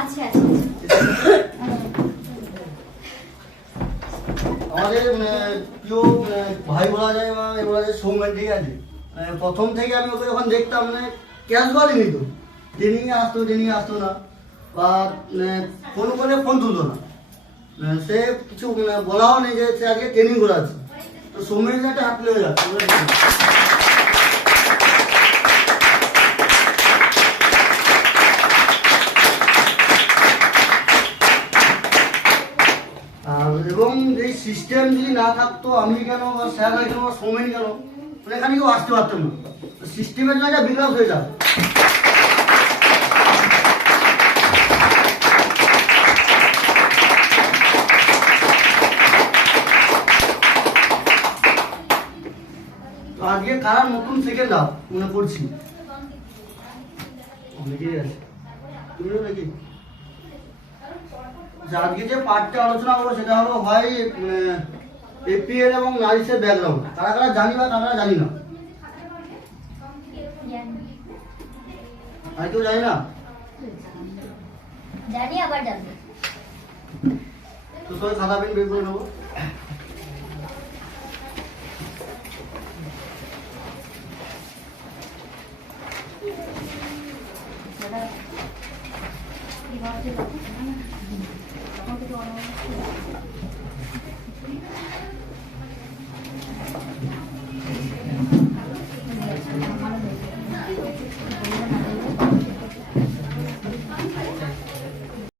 আচ্ছা আমাদের প্রিয় ভাই বলা যায় বা বলা যায় সৌমেন, ঠিক আছে। প্রথম থেকে আমি ওকে যখন দেখতাম ক্যাজুয়ালি নিত, ট্রেনিংয়ে আসতো না বা ফোন করে ফোন তুলতো না। সে কিছু বলাও নেই যে সে আজকে ট্রেনিং করাচ্ছে। তো সৌমেন একটা হাত লেগে যাচ্ছে। এবং এই সিস্টেম যদি না থাকতো আমি কেন বা স্যাররা কেন বা সৌমেন কেন এখানে কেউ আসতে পারতাম না। সিস্টেমের জায়গায় বিকাশ হয়ে যাবে। তো আজকে কারা নতুন সেকেন্ড হাফ মনে করছি অনেকেই আছে, তুমিও নাকি? আজকে যে পার্টটা আলোচনা করবো সেটা হলো হয় এপিএল এবং নারিসের ব্যাকগ্রাউন্ড। কারা কারা জানি বা কারা জানি না? আর কেউ জানি না? জানি আবার জানি। তো সবাই খাতা পেন বের করে নেবো।